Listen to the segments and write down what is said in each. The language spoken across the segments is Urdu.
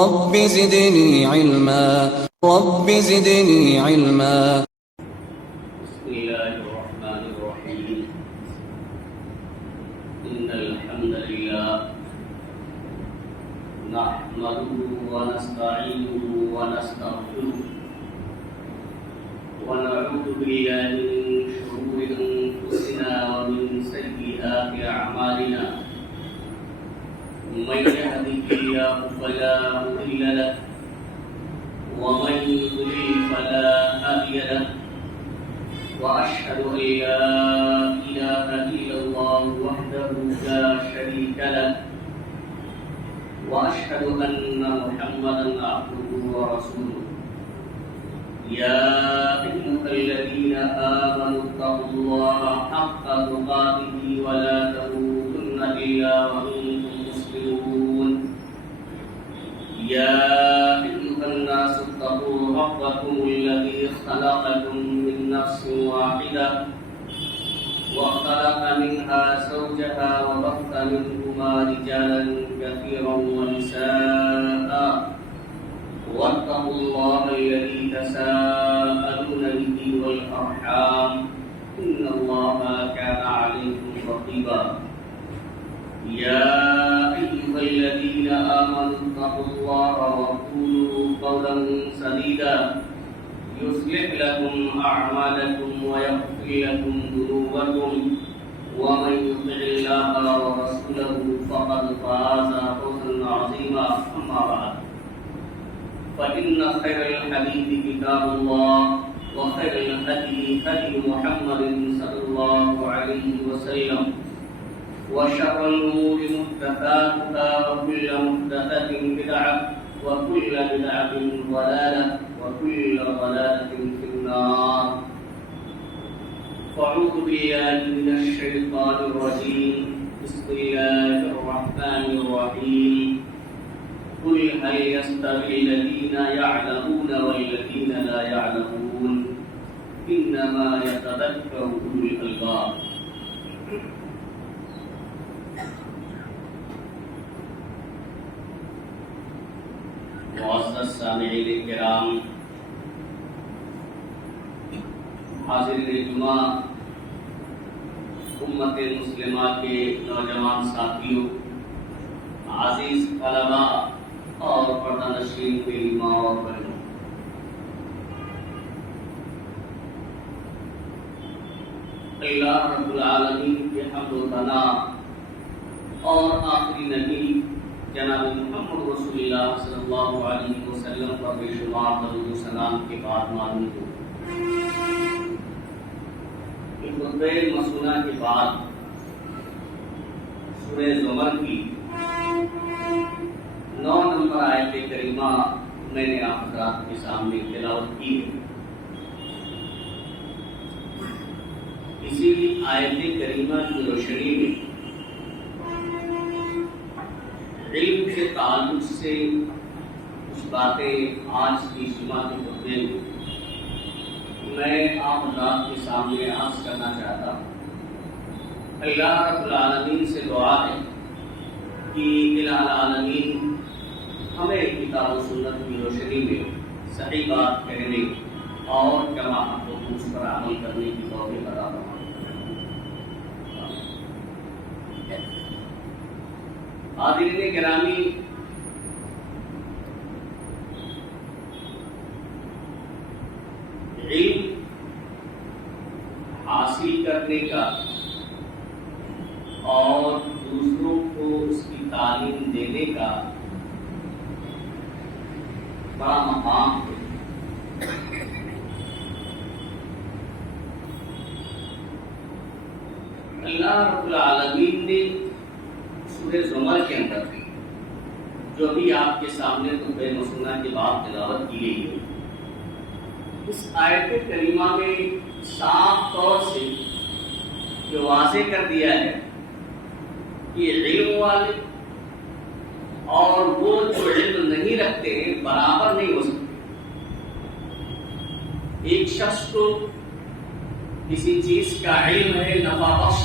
رب زدني علما رب زدني علما. بسم الله الرحمن الرحيم. إن الحمد لله نحمده ونستعينه ونستغفره ونعوذ بالله من شرور أنفسنا ومن سيئات أعمالنا. من يهده الله فلا مضل له ومن يضلل فلا هادي له. وأشهد أن لا إله إلا الله وحده لا شريك له وأشهد أن محمدا عبده ورسوله. يا أيها الذين آمنوا اتقوا الله حق تقاته ولا تموتن إلا وأنتم مسلمون. يا أيها الناس اتقوا ربكم الذي خلقكم من نفس واحدة وخلق منها زوجها وبث منهما رجالا كثيرا ونساء. واتقوا الله الذي تساءلون به والأرحام إن الله كان عليكم رقيبا. يا أيها الذين آمنوا اتقوا الله وقولوا قولا سديدا يصلح لكم أعمالكم ويغفر لكم ذنوبكم ومن يطع الله ورسوله فقد فاز فوزا عظيما. أما بعد فإن خير الحديث كتاب الله وخير الهدي هدي محمد صلى الله عليه وسلم وشر الأمور محدثاتها وكل محدثة بدعة وكل بدعة ضلالة وكل ضلالة في النار. فأعوذ بالله من الشيطان الرجيم. بسم الله الرحمن الرحيم. قل هل يستوي الذين يعلمون والذين لا يعلمون إنما يتذكر أولو الألباب. معزز سامعین کرام، حاضرین جمعہ، امت مسلمہ کے نوجوان ساتھیوں، عزیز طلباء اور پردہ نشین میری ماں اور بہنوں، اللہ رب العالمین کے حمد و ثنا اور آخری نبی جناب محمد رسول اللہ صلی اللہ علیہ وسلم پر بے شمار درود و سلام کے بعد معلوم ہو کہ خطبہ مسنونہ کے بعد سورہ زمر کی 9 نمبر آیت کریمہ میں نے آپ حضرات کے سامنے تلاوت کی ہے. اسی آیت کریمہ کی روشنی میں علم کے تعلق سے کچھ باتیں آج کی جمعہ کے خطبے میں آپ حضرات کے سامنے عرض کرنا چاہتا ہوں. اللہ رب العالمین سے دعا ہے کہ الہ العالمین ہمیں کتاب و سنت کی روشنی میں صحیح بات کہنے اور جمع حق و اس پر عمل کرنے کی توفیق عطا فرمائے. حاضرین گرامی، علم حاصل کرنے کا اور دوسروں کو اس کی تعلیم دینے کا بڑا مقام ہے. اللہ رب العالمین نے سورہ زمر کے اندر جو بھی آپ کے سامنے خطبہ مسنونہ کے بعد تلاوت کی گئی ہے، اس آیت کریمہ میں صاف طور سے جو واضح کر دیا ہے کہ علم والے اور وہ جو علم نہیں رکھتے ہیں برابر نہیں ہو سکتے. ایک شخص کو کسی چیز کا علم ہے، نفع بخش،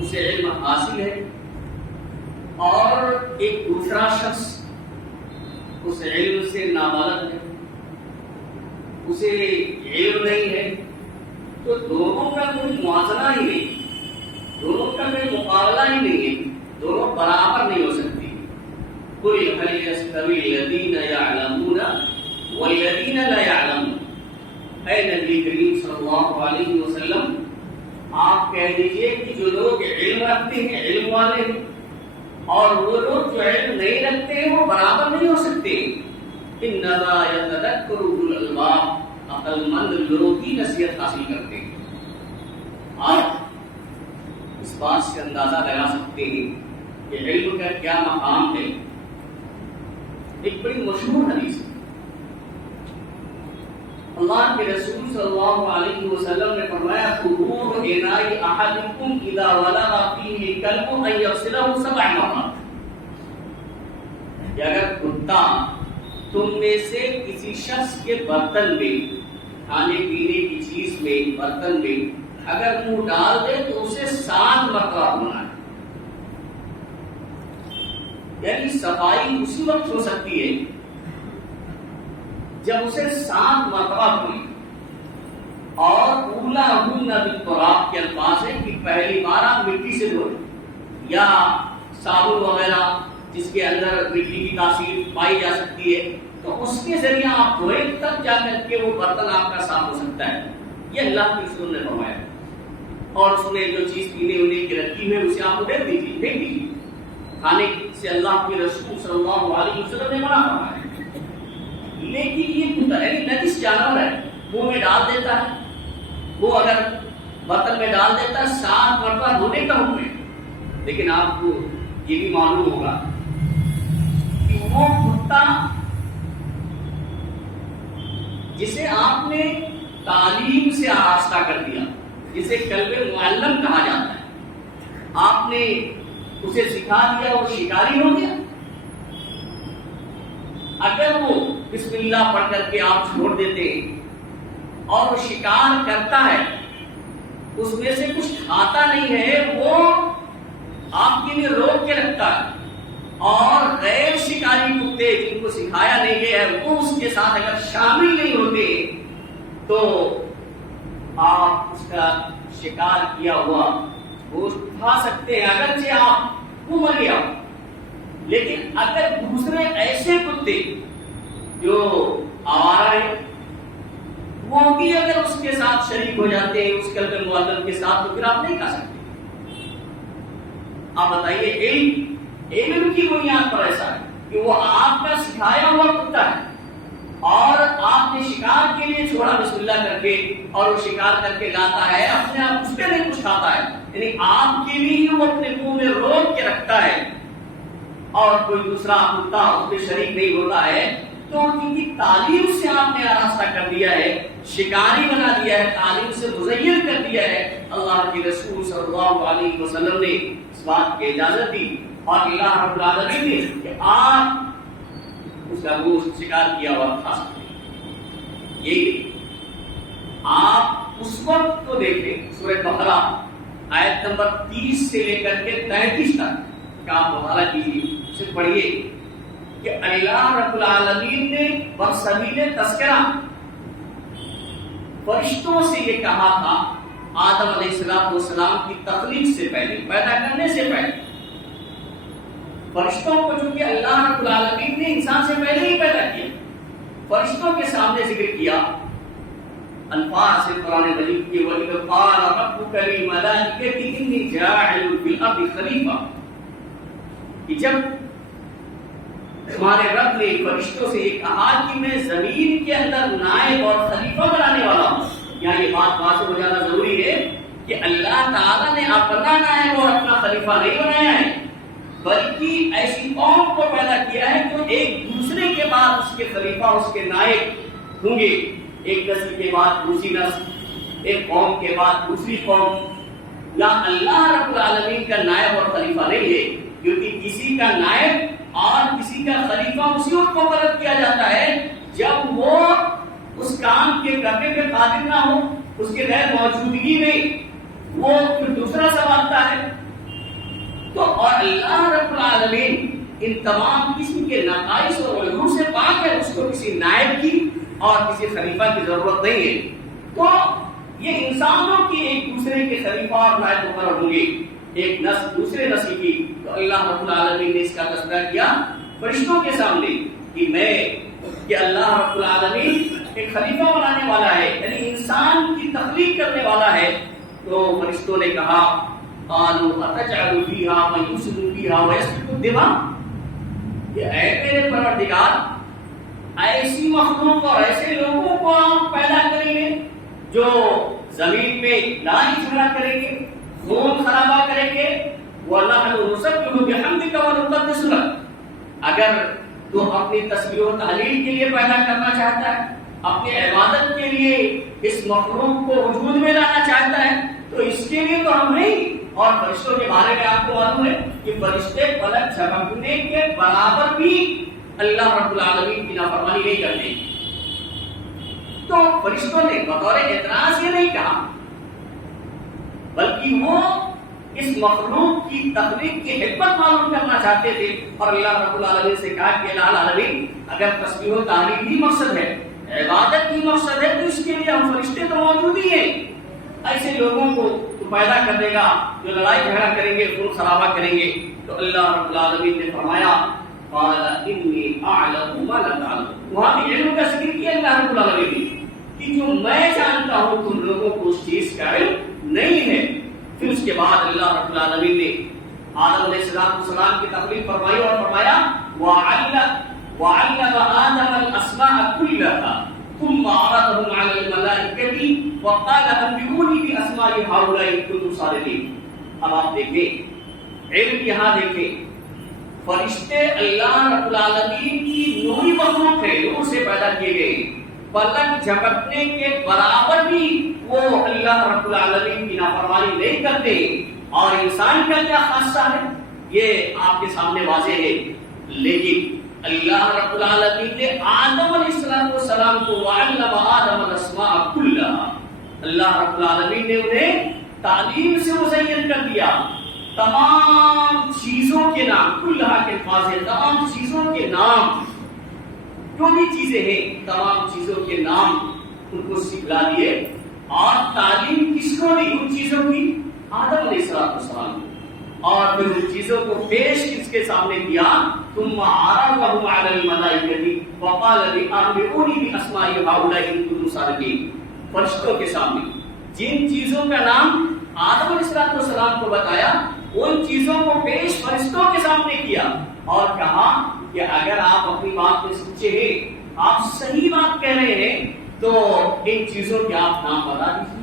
اسے علم حاصل ہے، اور ایک دوسرا شخص اس علم سے نابالغ ہے، اسے علم نہیں ہے، تو دونوں کا کوئی موازنہ ہی نہیں، دونوں کا کوئی مقابلہ ہی نہیں ہے، دونوں برابر نہیں ہو سکتی۔ قُلْ هَلْ يَسْتَوِي الَّذِينَ يَعْلَمُونَ وَالَّذِينَ لَا يَعْلَمُونَ، اے نبی کریم صلی اللہ علیہ وسلم آپ کہہ دیجئے کہ جو لوگ علم رکھتے ہیں علم والے ہیں، اور وہ لوگ جو علم نہیں رکھتے ہیں وہ برابر نہیں ہو سکتے۔ انما یتذکر اولو الالباب، عقل مند لوگ ہی نصیحت حاصل کرتے ہیں۔ آپ اس بات سے اندازہ لگا سکتے ہیں کہ علم کا کیا مقام ہے۔ ایک بڑی مشہور حدیث ہے، اللہ کے رسول صلی اللہ علیہ وسلم نے فرمایا خُذُوهُ إِنَاءِ أَحَدِكُمْ إِذَا وَلَغَ فِيهِ الْكَلْبُ أَن يَغْسِلَهُ 7 مرات، کہ اگر کتا تم میں سے کسی شخص کے برتن میں، کھانے پینے کی چیز میں، برتن میں اگر منہ ڈال دے تو اسے 7 مرتبہ دھونا ہے۔ یعنی صفائی اسی وقت ہو سکتی ہے جب اسے 7 مرتبہ دھوئے، اور اولاہن بالتراب کے الفاظ ہے کہ پہلی بار آپ مٹی سے دھوئے، یا صابن وغیرہ جس کے اندر مٹی کی تاثیر پائی جا سکتی ہے، تو اس کے ذریعے آپ دھوئے تب جا کر کے وہ برتن آپ کا صاف ہو سکتا ہے۔ یہ اللہ کے رسول نے فرمایا۔ اور اس نے جو چیز پینے ہونے کی رکھی ہے اسے آپ کو دے دیجیے، پھینک دیجیے۔ کھانے سے اللہ کے رسول صلی اللہ علیہ وسلم نے منع فرمایا۔ لیکن یہ کتا ہے، نجس جانور ہے، منہ میں ڈال دیتا ہے، وہ اگر برتن میں ڈال دیتا ہے 7 مرتبہ دھونے کا حکم ہے۔ لیکن آپ کو یہ بھی معلوم ہوگا کہ وہ کتا جسے آپ نے تعلیم سے آراستہ کر دیا، جسے کلب معلم کہا جاتا ہے، آپ نے اسے سکھا دیا، وہ شکاری ہو گیا۔ اگر وہ بسم اللہ پڑھ کر کے آپ چھوڑ دیتے اور وہ شکار کرتا ہے، اس میں سے کچھ کھاتا نہیں ہے، وہ آپ کے لیے روک کے رکھتا ہے، اور غیر شکاری کتے جن کو سکھایا نہیں گیا ہے وہ اس کے ساتھ اگر شامل نہیں ہوتے تو آپ اس کا شکار کیا ہوا گوشت کھا سکتے ہیں، اگرچہ آپ کو مر گیا۔ لیکن اگر دوسرے ایسے کتے جو آوارہ ہیں وہ بھی اگر اس کے ساتھ شریک ہو جاتے ہیں اس کلب معلم کے ساتھ، تو پھر آپ نہیں کھا سکتے۔ آپ بتائیے، علم کی بنیاد پر ایسا ہے کہ وہ آپ کا سکھایا ہوا کتا ہے، اور آپ نے شکار کے لیے چھوڑا بسم اللہ کر کے، اور وہ شکار کر کے لاتا ہے، اپنے آپ اس کے لیے کچھ کھاتا ہے، یعنی آپ کے لیے ہی وہ اپنے منہ میں روک کے رکھتا ہے، اور کوئی دوسرا کتا اس میں شریک نہیں ہوتا ہے، تو ان کی تعلیم سے آپ نے آراستہ کر دیا ہے، شکاری بنا دیا ہے، تعلیم سے مزین کر دیا ہے۔ اللہ کے رسول صلی اللہ علیہ وسلم نے اس بات کی اجازت دی، اور اللہ رب العالمین نے کہ آپ اس کا گوشت شکار کیا ہوا کھا سکتے ہیں۔ یہی آپ اس وقت کو دیکھیں، سورہ بقرہ آیت نمبر 30 سے لے کر کے 33 تک کا آپ مطالعہ کیجیے، اسے پڑھیے کہ اللہ رب العالمین نے بسبیل تذکرہ فرشتوں سے یہ کہا تھا آدم علیہ السلام کی تخلیق سے پہلے، پیدا کرنے سے پہلے۔ فرشتوں کو چونکہ اللہ رب العالمین نے انسان سے پہلے ہی پیدا کیا، فرشتوں کے سامنے ذکر کیا الفاظ سے قرآن مجید کے، وَإِذْ قَالَ رَبُّكَ لِلْمَلَائِكَةِ إِنِّي جَاعِلٌ فِي الْأَرْضِ خَلِيفَةً، کہ جب تمہارے رب نے فرشتوں سے یہ کہا کہ میں زمین کے اندر نائب اور خلیفہ بنانے والا ہوں، یہاں یہ بات واضح ہو جانا ضروری ہے کہ اللہ تعالیٰ نے اپنا نائب اور اپنا خلیفہ نہیں بنایا ہے، بلکہ ایسی قوم کو پیدا کیا ہے جو ایک دوسرے کے بعد اس کے خلیفہ، اس کے نائب ہوں گے، ایک نسل کے بعد دوسری نسل، ایک قوم کے بعد دوسری قوم۔ یا اللہ رب العالمین کا نائب اور خلیفہ نہیں ہے، کیونکہ کسی کا نائب اور کسی کا خلیفہ اسی وقت مقرر کیا جاتا ہے جب وہ اس کام کے کرنے پہ قادر نہ ہو، اس کے غیر موجودگی میں وہ پھر دوسرا سنبھالتا ہے۔ تو اور اللہ رب العالمین ان تمام قسم کے نقائص اور عیوب سے پاک اور کسی خلیفہ کی ضرورت نہیں ہے. تو یہ انسانوں کی ایک دوسرے کے خلیفہ اور نائب مقرر ہوں گے، ایک نسل دوسرے نسل کی. تو اللہ رب العالمین نے اس کا تذکرہ کیا فرشتوں کے سامنے کہ اللہ رب العالمین ایک خلیفہ بنانے والا ہے، یعنی انسان کی تخلیق کرنے والا ہے. تو فرشتوں نے کہا قالوا اتجعل فيها من يفسد فيها ويسفك الدماء، کہ اے میرے پروردگار ایسی مخلوق اور ایسے لوگوں کو آپ پیدا کریں گے جو زمین میں لڑائی جھگڑا کریں گے، خون خرابہ کریں گے. وَنَحْنُ نُسَبِّحُ بِحَمْدِكَ وَنُقَدِّسُ لَكَ، اگر تو اپنی تسبیح و تحلیل کے لیے پیدا کرنا چاہتا ہے، اپنی عبادت کے لیے اس مخلوق کو وجود میں لانا چاہتا ہے، تو اس کے لیے تو ہم نہیں. اور فرشتوں کے بارے میں آپ کو معلوم ہے کہ فرشتے پلک جھپکنے کے برابر بھی اللہ رب العالمین کی نافرمانی نہیں کرتے. تو فرشتوں نے بطور اعتراض یہ نہیں کہا، بلکہ وہ اس مخلوق کی تخلیق کی حکمت معلوم کرنا چاہتے تھے. اور اللہ رب العالمین سے کہا کہ اللہ العالمین اگر تسبیح و تحلیل ہی مقصد ہے، عبادت ہی مقصد ہے، تو اس کے لیے ہم فرشتے تو موجود ہی ہیں. ایسے لوگوں کو تو پیدا کر دے گا جو لڑائی جھگڑا کریں گے، خون خرابہ کریں گے. تو اللہ رب العالمین نے فرمایا قال انی اعلم ما لا تعلمون، وہاں بھی علم کا ذکر کیا اللہ رب العالمین نے کہ جو میں جانتا ہوں تم لوگوں کو اس چیز کا علم نہیں ہے. پھر اس کے بعد اللہ رب العالمین نے آدم علیہ السلام کی تخلیق فرمائی اور فرمایا وعلم آدم الاسماء كلها ثم عرضهم على الملائكة وقال انبئوني باسماء هؤلاء ان كنتم صادقين. اب آپ دیکھیں علم، یہاں دیکھیں فرشتے اللہ رب العالمین کی نوری مخلوق ہے، نور سے پیدا کیے گئے، پلک جھپکنے کے برابر بھی وہ اللہ رب العالمین کی نافرمانی نہیں کرتے. اور انسان کا کیا خاصہ ہے یہ آپ کے سامنے واضح ہے. لیکن اللہ رب العالمین نے آدم علیہ السلام کو وعلم آدم الاسماء كلها، اللہ رب العالمین نے انہیں تعلیم سے مزین کر دیا. تمام چیزوں کے نام، کلہا کے الفاظ ہیں، تمام چیزوں کے نام، جو بھی چیزیں ہیں تمام چیزوں کے نام ان کو سکھلا دیے. اور تعلیم کس کو دی ان چیزوں کی؟ آدم علیہ السلام. اور پھر ان چیزوں کو پیش کس کے سامنے کیا؟ ثم عرضهم على الملائكة وقال انبئوني باسماء هؤلاء ان كنتم صادقين. فرشتوں کے سامنے جن چیزوں کا نام آدم علیہ السلام کو بتایا، ان چیزوں کو پیش فرشتوں کے سامنے کیا اور کہا کہ اگر آپ اپنی بات میں سچے ہیں، آپ صحیح بات کہہ رہے ہیں، تو ان چیزوں کے آپ نام بتا دیجیے.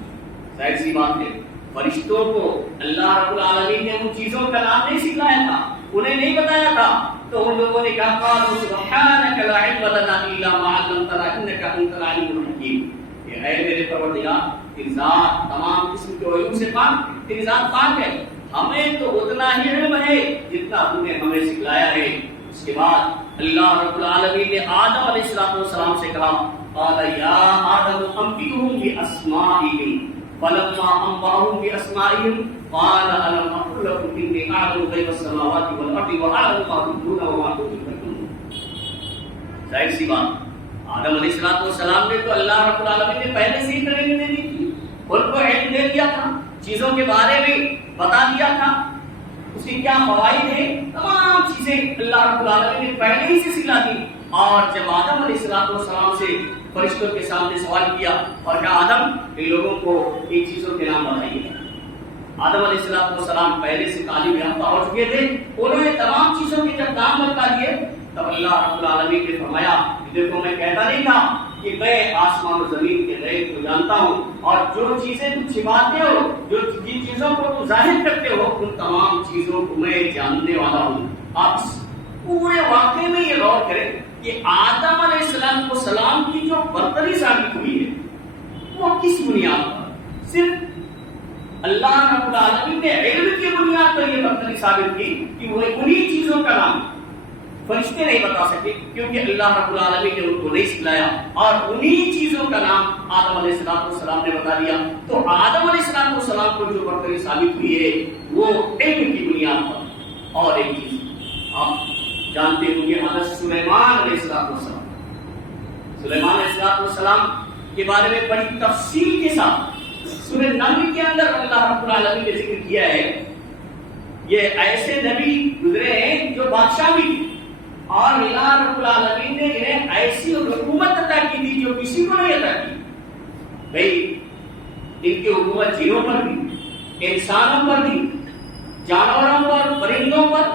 ظاہر سی بات ہے فرشتوں کو اللہ رب العالمین نے ان چیزوں کا نام نہیں سکھلایا تھا، انہیں نہیں بتایا تھا. تو ان لوگوں نے کہا قالوا سبحانك لا علم لنا الا ما علمتنا انك انت العليم الحكيم. کہ اے میرے پروردگار، تیری ذات تمام قسم کے علوم سے پاک، تیری ذات پاک ہے، ہمیں تو اتنا ہی علم ہے جتنا تم نے ہمیں سکھلایا ہے. اس کے بعد اللہ رب العالمین نے آدم علیہ السلام سے کہا قال یا آدم انبئهم باسمائهم فلما انبأهم باسمائهم قال الم اقل لكم اني اعلم غيب السماوات والارض واعلم ما تبدون وما كنتم تكتمون. ظاہر سی بات آدم علیہ السلام نے تو اللہ رب العالمین نے پہلے سے ہی ٹریننگ دے دی تھی، ان کو علم دے دیا تھا، چیزوں کے بارے میں بتا دیا تھا، اس کی کیا فوائد ہیں، تمام چیزیں اللہ رب العالمین نے پہلے ہی سے سکھلا دی. اور جب آدم علیہ السلام سے فرشتوں کے سامنے سوال کیا اور کہا آدم ان لوگوں کو ان چیزوں کے نام بتائیے. آدم علیہ السلام پہلے سے تعلیم یافتہ ہو چکے تھے، انہوں نے تمام چیزوں کے جب نام بتا دیے تب اللہ رب العالمین نے فرمایا دیکھو میں کہتا نہیں تھا کہ میں آسمان و زمین کے غیب کو جانتا ہوں، اور جو چیزیں تم چھپاتے ہو، جن چیزوں کو تم ظاہر کرتے ہو، ان تمام چیزوں کو میں جاننے والا ہوں. آپ پورے واقعے میں یہ غور کریں کہ آدم علیہ السلام کی جو برتری ثابت ہوئی ہے وہ کس بنیاد پر؟ صرف اللہ رب العالمین نے علم کی بنیاد پر یہ برتری ثابت کی کہ وہ انہی چیزوں کا نام فرشتے نہیں بتا سکے، کیونکہ اللہ رب العالمین نے ان کو نہیں سکھلایا، اور انہی چیزوں کا نام آدم علیہ السلام نے بتا دیا. تو آدم علیہ السلام کو جو برتری ثابت ہوئی ہے وہ علم کی بنیاد پر. اور ایک چیز آپ جانتے ہوں گے حضرت سلیمان علیہ السلام سلیمان علیہ السلام کے بارے میں بڑی تفصیل کے ساتھ سورہ نمل کے اندر اللہ رب العالمین نے ذکر کیا ہے. یہ ایسے نبی گزرے ہیں جو بادشاہ بھی تھے اور اللہ رب العالمین نے انہیں ایسی حکومت عطا کی تھی جو کسی کو نہیں عطا کی. بھئی ان کی حکومت جنوں پر بھی، انسانوں پر بھی، جانوروں پر، پرندوں پر،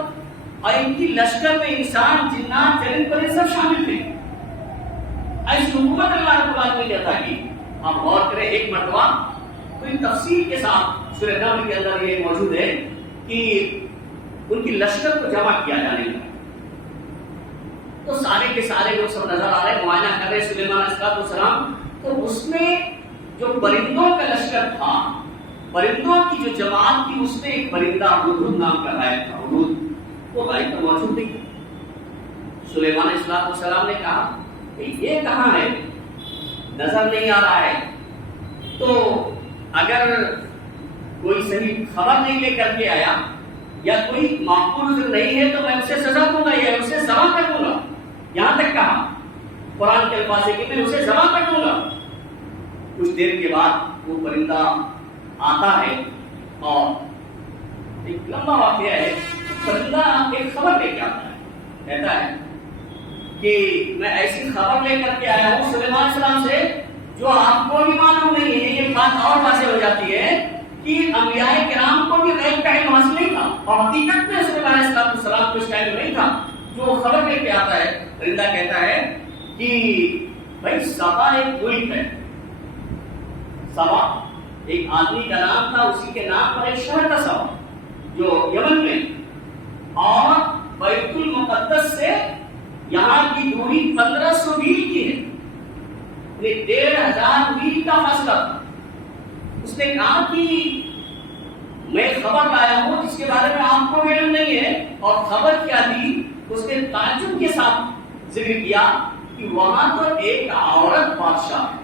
اور ان کی لشکر میں انسان، جنات، چرند پرند سب شامل تھے. ایسی حکومت اللہ رب العالمین نے عطا کی. آپ غور کریں ایک مرتبہ کوئی تفصیل کے ساتھ سورہ نمل کے اندر یہ موجود ہے کہ ان کی لشکر کو جمع کیا جانے کا. تو سارے کے سارے لوگ سب نظر آ رہے، معائنہ کر رہے سلیمان علیہ السلام. تو اس میں جو پرندوں کا لشکر تھا، پرندوں کی جو جماعت تھی، اس میں ایک پرندہ ہدہد نام کا غائب تھا. ہدہد وہ غائب تو موجود نہیں. سلیمان علیہ السلام نے کہا کہ یہ کہاں ہے، نظر نہیں آ رہا ہے. تو اگر کوئی صحیح خبر نہیں لے کر کے آیا یا کوئی معقول عذر نہیں ہے تو میں اسے سزا دوں گا یا اسے ذبح کر دوں گا. یہاں تک کہا قرآن کے الفاظ ہے کہ میں اسے ذبح کر دوں گا. کچھ دیر کے بعد وہ پرندہ آتا ہے اور ایک لمبا واقعہ ہے. پرندہ ایک خبر لے کے آتا ہے، کہتا ہے کہ میں ایسی خبر لے کر کے آیا ہوں سلیمان علیہ السلام سے جو آپ کو بھی معلوم نہیں ہے. یہ بات اور واضح ہو جاتی ہے کہ انبیاء کرام کو بھی غیب کا علم حاصل نہیں تھا اور حقیقت میں سلیمان علیہ السلام کو اس کا علم نہیں تھا. جو خبر لے کے آتا ہے پرندہ کہتا ہے کہ بھائی سبا ایک ملک ہے. سبا ایک آدمی کا نام تھا، اسی کے نام پر ایک شہر تھا سبا جو یمن میں، اور بیت المقدس سے یہاں کی دوری 1500 میل کی ہے، 1500 میل کا فاصلہ تھا. اس نے کہا کہ میں خبر لایا ہوں جس کے بارے میں آپ کو علم نہیں ہے. اور خبر کیا تھی اس نے تعجب کے ساتھ ذکر کیا کہ وہاں تو ایک عورت بادشاہ ہے،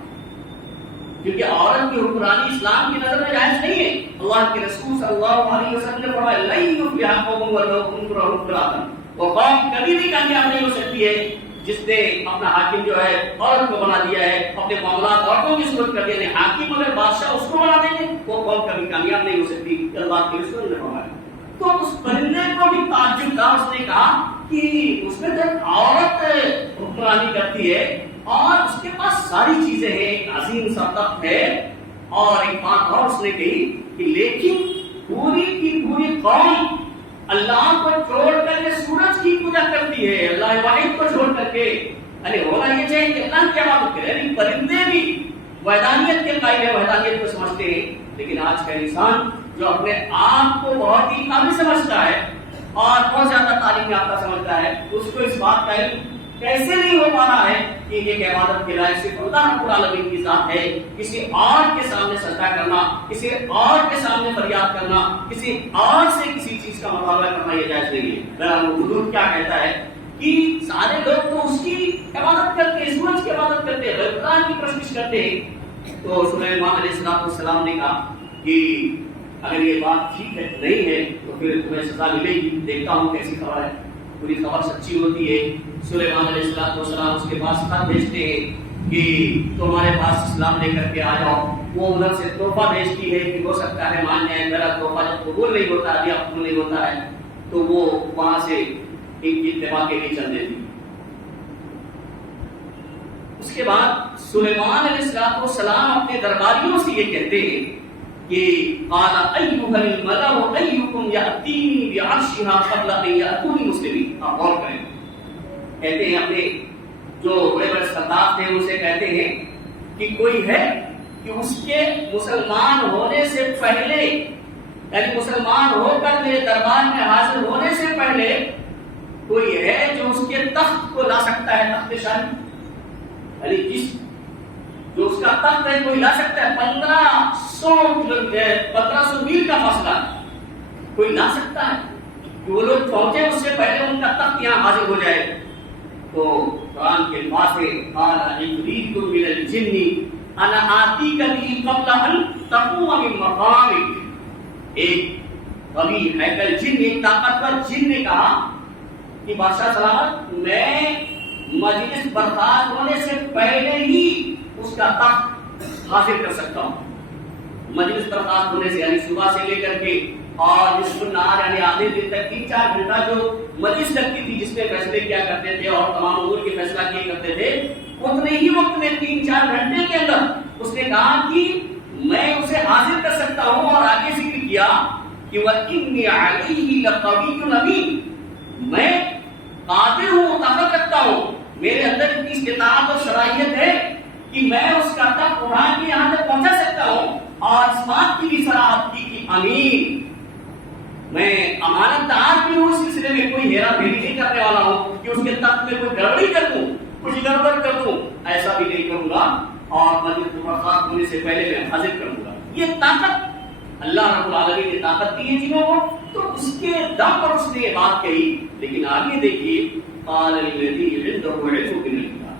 کیونکہ عورت کی حکمرانی اسلام کی نظر میں جائز نہیں ہے. اللہ کے رسول صلی اللہ علیہ وسلم نے فرمایا لن یفلح قوم ولو امرؤ امرأۃ، وہ قوم کبھی بھی کامیاب نہیں ہو سکتی ہے جس نے اپنا حاکم جو ہے عورت کو بنا دیا ہے، اپنے معاملات عورتوں کی صورت کر دیے. حاکم اگر بادشاہ اس کو بنا دیں گے وہ قوم کبھی کامیاب نہیں ہو سکتی. اللہ کے رسول نے فرمایا. تو اس پرندے کو بھی تعجب تھا. اس نے کہا کہ اس میں جب عورت حکمرانی کرتی ہے اور اس کے پاس ساری چیزیں ہیں، ایک عظیم سا تخت ہے، اور ایک بات اور اس نے کہی کہ لیکن پوری کی پوری قوم اللہ کو چھوڑ کر کے سورج کی پوجا کرتی ہے، اللہ واحد کو چھوڑ کر کے. ارے ہونا یہ چاہیے کہ اللہ کی عبادت کرے. ارے پرندے بھی وحدانیت کے قائل ہیں، وحدانیت کو سمجھتے ہیں. لیکن آج کا انسان جو اپنے آپ کو بہت ہی قابل سمجھتا ہے اور بہت زیادہ تعلیم یافتہ سمجھتا ہے، اس کو اس بات کا علم کیسے نہیں ہو پا رہا ہے کہ ایک عبادت کے لائق صرف اللہ رب العالمین کی ذات ہے. کسی اور کے سامنے سجدہ کرنا، کسی اور کے سامنے فریاد کرنا، کسی اور سے کسی چیز کا مقابلہ کرنا یہ جائز نہیں ہے. بہرحال حضور کیا کہتا ہے کہ سارے لوگ تو اس کی عبادت کرتے ہیں، سورج کی عبادت کرتے ہیں، قرآن کی پرستش کرتے ہیں. تو سلیمان علیہ السلام نے کہا کہ اگر یہ بات ٹھیک ہے نہیں ہے تو پھر تمہیں سزا ملے گی. دیکھتا ہوں کیسی خبر ہے. پوری خبر سچی ہوتی ہے. سلیمان علیہ السلام اس کے پاس خط بھیجتے ہیں کہ تمہارے پاس اسلام لے کر کے آ جاؤ. وہ ادھر سے تحفہ بھیجتی ہے کہ ہو سکتا ہے مان جائے. میرا تحفہ جب قبول نہیں ہوتا ہے یا قبول نہیں ہوتا ہے تو وہ وہاں سے ان کی اتباع کے لیے چل دیتی. اس کے بعد سلیمان علیہ السلام اپنے درباریوں سے یہ کہتے ہیں کہ قال ایھا الملأ ایکم یاتینی بعرشها قبل ان یاتونی مسلمین. آپ غور کریں. کہتے ہیں اپنے جو بڑے بڑے سردار تھے ان سے کہتے ہیں کہ کوئی ہے کہ اس کے مسلمان ہونے سے پہلے، یعنی مسلمان ہو کر میرے دربار میں حاضر ہونے سے پہلے کوئی ہے جو اس کے تخت کو لا سکتا ہے، تخت شاہی، یعنی جو اس کا تخت ہے کوئی لا سکتا ہے. 1500 میل کا فاصلہ کوئی لا سکتا ہے کہ وہ لوگ پہنچے اس سے پہلے ان کا تخت یہاں حاضر ہو جائے. تو قرآن کے الفاظ ہے قال عفریت من الجن انا آتیک به قبل ان تقوم من مقامک. ایک قوی ہیکل جن، ایک طاقتور جن نے کہا کہ بادشاہ سلامت، میں مجلس برخاست ہونے سے پہلے ہی اس کا تخت حاصل کر سکتا ہوں. مجلس برخاست ہونے سے یعنی صبح سے لے کر کے اور نصف النہار یعنی آدھے دن تک 3-4 گھنٹہ جو مجلس لگتی تھی جس میں فیصلے کیا کرتے تھے اور تمام امور کے فیصلہ کیا کرتے تھے، اتنے ہی وقت میں 3-4 گھنٹے کے اندر اس نے کہا کہ میں اسے حاصل کر سکتا ہوں. اور آگے ذکر کیا کہ وَإِنِّي عَلَيْهِ لَقَوِيٌّ أَمِينٌ، میں قادر ہوں، طاقت رکھتا ہوں، میرے اندر اتنی استطاعت اور صلاحیت ہے کہ میں اس کا تخت اٹھا کے یہاں تک پہنچا سکتا ہوں. اور اس بات کی بھی صراحت کی کہ امین، میں امانت دار بھی ہوں، اس سلسلے میں کوئی ہیرا پھیری نہیں کرنے والا ہوں کہ اس کے تخت میں کوئی گڑبڑی کر دوں، کچھ گڑبڑ کر دوں، ایسا بھی نہیں کروں گا. اور مجلس برخاست ہونے سے پہلے میں حاضر کروں گا. یہ طاقت اللہ رب العالمین نے طاقت دی ہے جنہوں کو، تو اس کے دم پر اس نے یہ بات کہی. لیکن آگے دیکھیے قال الذی عنده علم من الکتاب،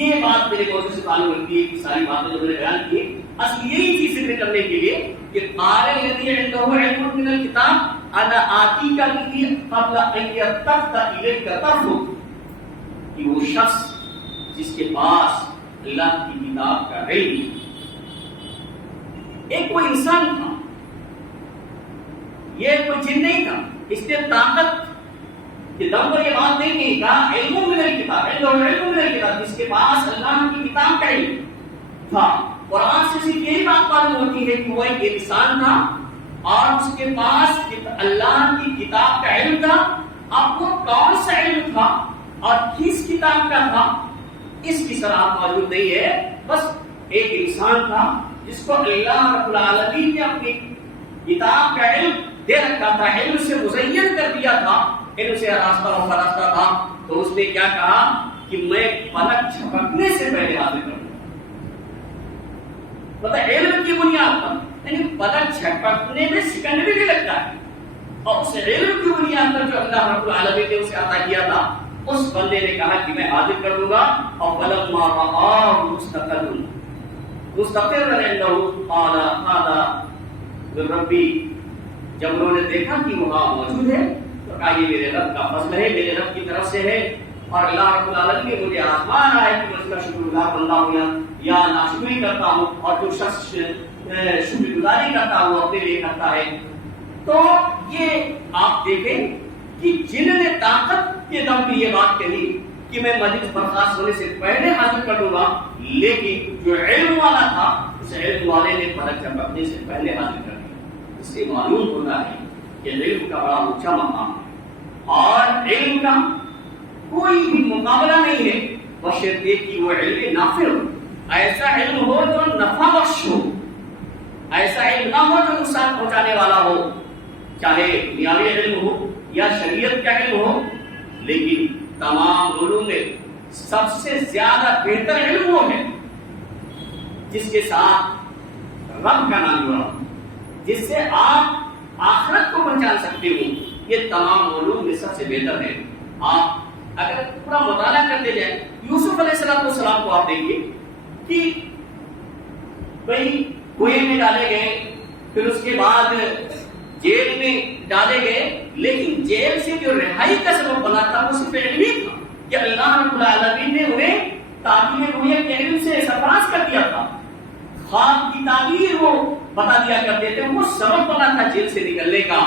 یہ بات میرے موضوع سے تعلق رکھتی ہے. ساری باتیں جو میں نے بیان کی اصل یہی چیز ذکر کرنے کے لیے کہ قال الذی عنده علم من الکتاب انا آتیک به قبل ان یرتد الیک طرفک، کہ وہ شخص جس کے پاس اللہ کی کتاب کا علم، ایک کوئی انسان تھا، یہ کوئی جن نہیں تھا، اس نے طاقت کے دم پر یہ بات نہیں کہی، کہا علم من الکتاب، علم من الکتاب، جس کے پاس اللہ کی کتاب کا علم تھا. قرآن سے صرف یہی بات معلوم ہوتی ہے کہ وہ ایک انسان تھا اور اس کے پاس اللہ کی کتاب کا علم تھا. اب وہ کون سا علم تھا اور کس کتاب کا تھا اس کی صراحت موجود نہیں ہے. بس ایک انسان تھا جس کو اللہ رب العالمین نے اپنی کتاب کا علم دے رکھا تھا، علم سے مزین کر دیا تھا، علم سے راستہ و فراستہ تھا. تو اس نے کیا کہا کہ میں پلک جھپکنے سے پہلے حاضر کروں گا. مطلب علم کی بنیاد پر، یعنی پلک جھپکنے میں سیکنڈ بھی نہیں لگتا ہے. اور اس علم کی بنیاد پر جو اللہ رب العالمین نے اسے عطا کیا تھا، اس بندے نے کہا کہ میں حاضر کر دوں گا. اور فلما رآہ مستقرا عنده قال هذا من ربی، جب انہوں نے دیکھا کہ وہاں موجود ہے تو کہا یہ میرے رب کا فضل ہے، میرے رب کی طرف سے ہے. اور اللہ رب العالمین نے مجھے آزمانا ہے کہ میں اس کا شکر گزار بندہ ہوں یا ناشکری کرتا ہوں. اور جو شخص شکر گزاری کرتا ہوں اپنے لیے کرتا ہے. تو یہ آپ دیکھیں کہ جن نے طاقت کے دم پہ یہ بات کہی کہ میں مجلس برخاست ہونے سے پہلے حاضر کر دوں گا، لیکن جو علم والا تھا اس علم والے نے پلک جھپکنے سے پہلے حاضر کر دیا. اس سے معلوم ہوتا ہے کہ علم کا بڑا اونچا مقام ہے اور علم کا کوئی بھی مقابلہ نہیں ہے، بشرطے کہ وہ علم نافع ہو. ایسا علم ہو جو نفع بخش ہو، ایسا علم نہ ہو جو نقصان پہنچانے والا ہو، چاہے دنیاوی علم ہو یا شریعت کا علم ہو. لیکن تمام علوم میں سب سے زیادہ بہتر علم وہ ہے جس کے ساتھ رب کا نام جڑا ہو، جس سے آپ آخرت کو پہچان سکتے ہو. یہ تمام علوم میں سب سے بہتر ہے. آپ اگر پورا مطالعہ کرتے جائیں یوسف علیہ السلام کو آپ دیکھیے کہ بھائی کنویں میں ڈالے گئے، پھر اس کے بعد جیل میں ڈالے گئے، لیکن جیل سے جو رہائی کا سبب بنا تھا وہ صرف علم ہی تھا کہ اللہ رب العالمین نے انہیں تعبیر رویہ کے علم سے سرفراز کر دیا تھا. خواب کی تعبیر وہ بتا دیا کرتے تھے، وہ سبب بنا تھا جیل سے نکلنے کا.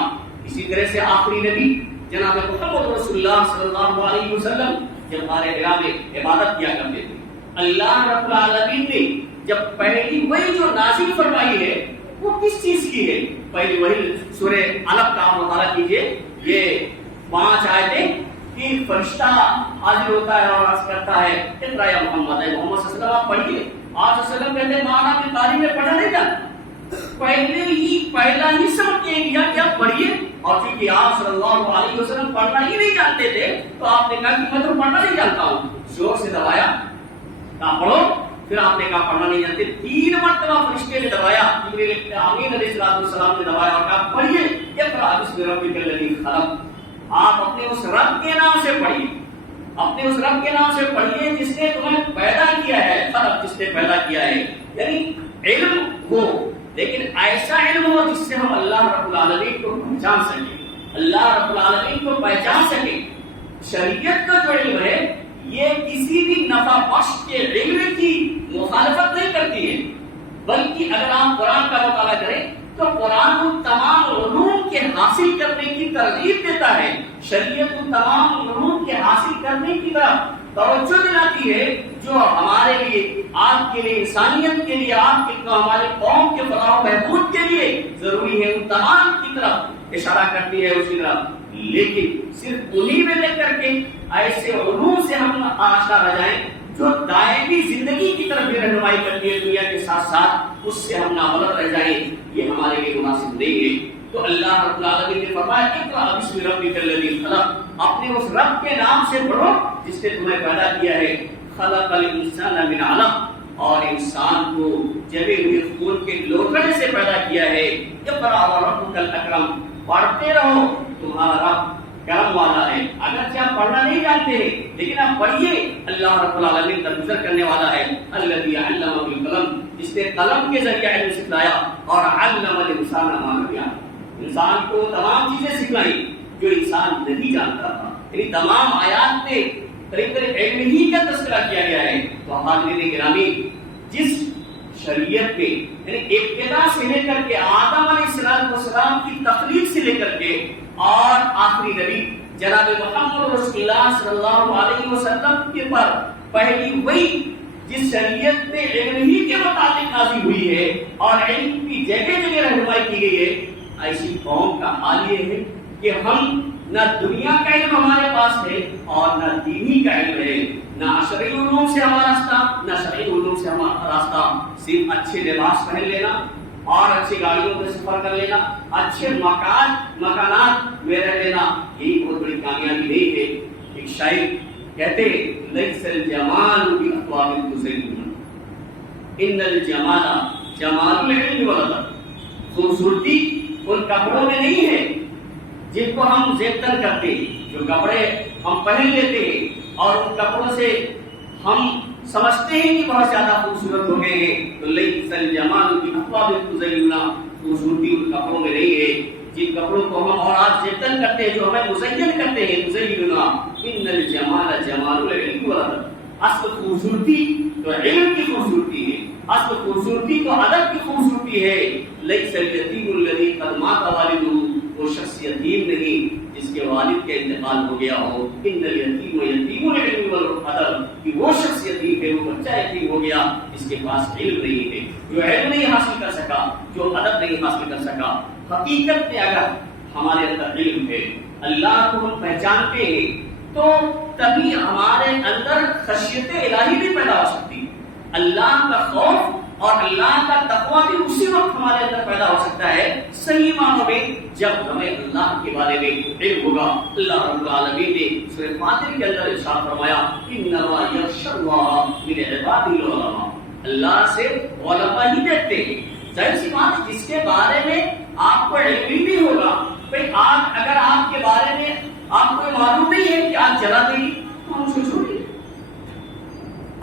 اسی طرح سے آخری نبی جناب محمد رسول اللہ صلی اللہ علیہ وسلم جب غار حرا میں عبادت کیا کرتے تھے، اللہ رب العالمین نے جب پہلی وحی جو نازل فرمائی ہے وہ کس چیز کی ہے؟ پہلی وحی سورہ علق کا مطالعہ کیجئے. یہ 5 آیتیں کہ فرشتہ حاضر ہوتا ہے اور عرض کرتا ہے اقرا یا محمد، ہے محمد صلی اللہ علیہ وسلم آپ پڑھیے. آپ صلی اللہ علیہ وسلم کہتے ہیں مانا کی تعلیم میں پڑھا نہیں جاتا، پہلا ہی سبق یہ کیا کہ آپ پڑھیے. اور چونکہ آپ صلی اللہ علیہ وسلم پڑھنا ہی نہیں جانتے تھے تو آپ نے کہا کہ میں تو پڑھنا نہیں جانتا ہوں. زور سے دبایا، کہا پڑھو. پھر آپ نے کہا پڑھنا نہیں جانتے. 3 مرتبہ فرشتے نے دبایا، جبرائیل امین علیہ السلام نے دبایا اور کہا پڑھیے اقرا بسم ربک الذی خلق. آپ اپنے اس رب کے نام سے پڑھیے، اپنے اس رب کے نام سے پڑھیے جس نے تمہیں پیدا کیا ہے. خلق جس نے پیدا کیا ہے، یعنی علم ہو لیکن ایسا علم ہو جس سے ہم اللہ رب العالمین کو پہچان سکیں، اللہ رب العالمین کو پہچان سکیں. شریعت کا جو علم ہے یہ کسی بھی نفع بخش کے علم کی مخالفت نہیں کرتی ہے، بلکہ اگر آپ قرآن کا مطالعہ کریں تو قرآن ان تمام علوم کے حاصل کرنے کی ترغیب دیتا ہے، شریعت ان تمام علوم کے حاصل کرنے کی طرف توجہ دلاتی ہے جو ہمارے لیے، آپ کے لیے، انسانیت کے لیے، آپ کے ہمارے قوم کے فلاح و بہبود کے لیے ضروری ہے، ان تمام کی طرف اشارہ کرتی ہے اسی طرف۔ لیکن صرف انہی میں لے کر کے ایسے علوم سے ہم آشنا رہ جائیں جو دائمی زندگی کی طرف بھی رہنمائی کرتی ہے دنیا کے ساتھ ساتھ، اس سے ہم نامرد رہ جائیں، یہ ہمارے لیے مناسب نہیں ہے۔ تو اللہ رب العالمین نے فرمایا اقرأ بسم ربک الذی خلق، اپنے اس رب کے نام سے پڑھو جس نے تمہیں پیدا کیا ہے، خلق الانسان من علق، اور انسان کو جبے ہوئے خون کے لوٹڑے سے پیدا کیا ہے، اقرأ وربک الاکرم، پڑھتے رہو، تمہارا رب کرم والا ہے۔ اگرچہ آپ پڑھنا نہیں جانتے ہیں لیکن آپ پڑھیے، اللہ رب العالمین درگزر کرنے والا ہے۔ الذی علم بالقلم، جس نے قلم کے ذریعے علم سکھلایا، اور علم الانسان ما لم یعلم، انسان کو تمام چیزیں سکھلائی جو انسان نہیں جانتا تھا۔ یعنی تمام آیات میں قریب قریب علم ہی کا تذکرہ کیا گیا ہے۔ تو حاضرین گرامی، جس شریعت میں یعنی ابتدا سے لے کر کے آدم علیہ السلام کی تخلیق سے لے کر کے اور آخری نبی جناب محمد رسول اللہ صلی اللہ علیہ وسلم کے پر پہلی وہی جس شریعت میں علم ہی کے مطابق نازل ہوئی ہے اور علم کی جگہ جگہ رہنمائی کی گئی ہے، ایسی قوم کا حال یہ ہے کہ ہم نہ دنیا کا علم ہمارے پاس ہے اور نہ دینی کا علم ہے، نہ شرعی علوم سے ہمارا راستہ، نہ شرعی علوم سے ہمارا راستہ، صرف اچھے لباس پہن لینا اور اچھی گاڑیوں میں سفر کر لینا، اچھے مکانات میں رہ لینا، یہی بہت بڑی کامیابی نہیں ہے۔ ایک شاعر کہتے لیس الجمال باقوام تزین، ان الجمال جمال العلم والادب، خوبصورتی ان کپڑوں میں نہیں ہے جن کو ہم زیب تن کرتے ہیں، جو کپڑے ہم پہن لیتے ہیں اور ان کپڑوں سے ہم سمجھتے ہیں کہ بہت زیادہ خوبصورت ہو گئے ہیں، تو لیس الجمال باقوام تزین، خوبصورتی ان کپڑوں میں نہیں ہے جن کپڑوں کو ہم اور آج زیب تن کرتے ہیں، جو ہمیں مزین کرتے ہیں، مزیننا ان الجمال جمال العلم والادب، اصل خوبصورتی تو علم کی خوبصورتی ہے، اصل خوبصورتی تو ادب کی خوبصورتی ہے۔ لیس الیتیم الذی قد مات والدہ، وہ شخص یتیم نہیں جس کے والد کا انتقال ہو گیا ہو، ان الیتیم یتیم العلم والادب، کہ وہ شخص یتیم ہے، وہ بچہ یتیم ہو گیا جس کے پاس علم نہیں ہے، جو علم نہیں حاصل کر سکا، جو ادب نہیں حاصل کر سکا۔ حقیقت میں اگر ہمارے اندر علم ہے، اللہ کو ہم پہچانتے ہیں، تو تبھی ہمارے اندر خشیت الہی بھی پیدا ہو سکتی ہے، اللہ کا خوف اور اللہ کا تقوی بھی اسی وقت ہمارے اندر پیدا ہو سکتا ہے صحیح معنوں میں، جب ہمیں اللہ کے بارے میں علم ہوگا۔ اللہ رب العالمین نے سورہ فاتر کے اندر ارشاد فرمایا انما یخشی اللہ من عباده العلماء، اللہ سے علماء ہی ڈرتے ہیں۔ ظاہر سی بات ہے جس کے بارے میں آپ کو علم ہی نہیں ہوگا، بھئی آج اگر آپ کے بارے میں آپ کو معلوم نہیں ہے کہ آج جلا دے گی تو ہم سے چھوڑیے،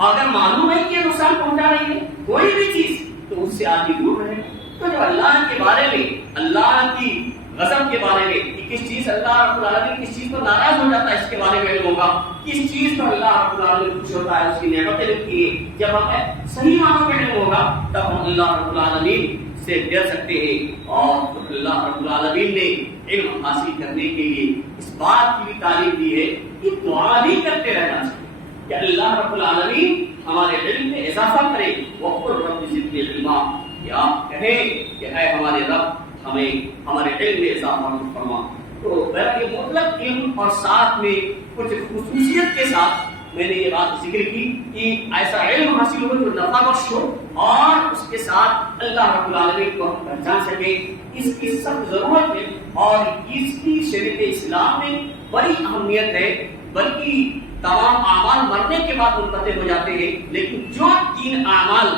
اگر معلوم ہے کہ نقصان پہنچا رہی ہے کوئی بھی چیز تو اس سے آدمی دور رہے۔ تو جب اللہ کے بارے میں، اللہ کی غضب کے بارے میں، کہ کس چیز اللہ رب العالمین کس چیز پر ناراض ہو جاتا ہے اس کے بارے میں علم ہوگا، کس چیز پر اللہ رب العالمین خوش ہوتا ہے اس کی نعمتیں ملتی ہیں، جب ہمیں صحیح معنوں میں علم ہوگا تب ہم اللہ رب العالمین سے ڈر سکتے ہیں۔ اور اللہ رب العالمین نے علم حاصل کرنے کے لیے اس بات کی بھی تعلیم دی ہے کہ دعا بھی کرتے رہنا چاہیے کہ اللہ رب العالمین ہمارے علم میں اضافہ کرے، وقل رب زدنی علما، کہ آپ کہیں کہ اے ہمارے رب ہمیں ہمارے علم میں اضافہ فرما۔ تو بہرحال یہ مطلق علم اور ساتھ میں کچھ خصوصیت کے ساتھ میں نے یہ بات ذکر کی کہ ایسا علم حاصل ہو جو نفع بخش ہو اور اس کے ساتھ اللہ رب العالمین کو ہم پہچان سکیں، اس کی سخت ضرورت ہے اور اس کی شریعت اسلام میں بڑی اہمیت ہے، بلکہ تمام اعمال مرنے کے بعد منقطع ہو جاتے ہیں، لیکن جو 3 اعمال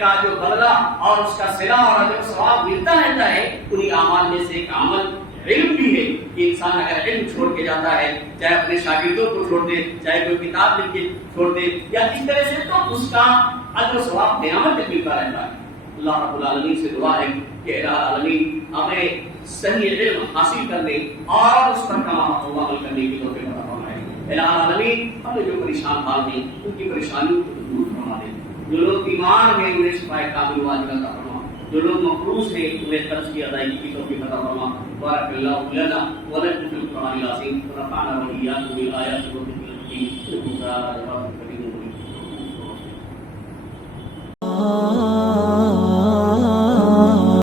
کا جو بدلہ اور اس کا صلہ اور اجر و ثواب ملتا رہتا ہے، انہی اعمال میں سے ایک عمل علم بھی ہے کہ انسان اگر علم چھوڑ کے جاتا ہے، چاہے اپنے شاگردوں کو چھوڑ دے، چاہے کوئی کتاب لکھ کے چھوڑ دے یا کس طرح سے، تو اس کا اجر و ثواب قیامت تک ملتا رہتا ہے۔ اللہ رب العالمین سے دعا ہے کہ الہ العالمین ہمیں صحیح علم حاصل کرنے اور اس پر کما عمل کرنے کی توفیق عطا فرمائے۔ الہ العالمین ہمیں جو پریشان حال ہیں ان کی پریشانیوں کو دور فرما دے. جو لوگ بیمار ہیں انہیں شفا کامل واجب عطا فرما. جو لوگ مقروض ہیں انہیں قرض کی ادائیگی کی توفیق عطا فرما. بارک اللہ لنا ولکم فی القرآن العظیم ونفعنا وإیاکم بالآیات والذکر الحکیم.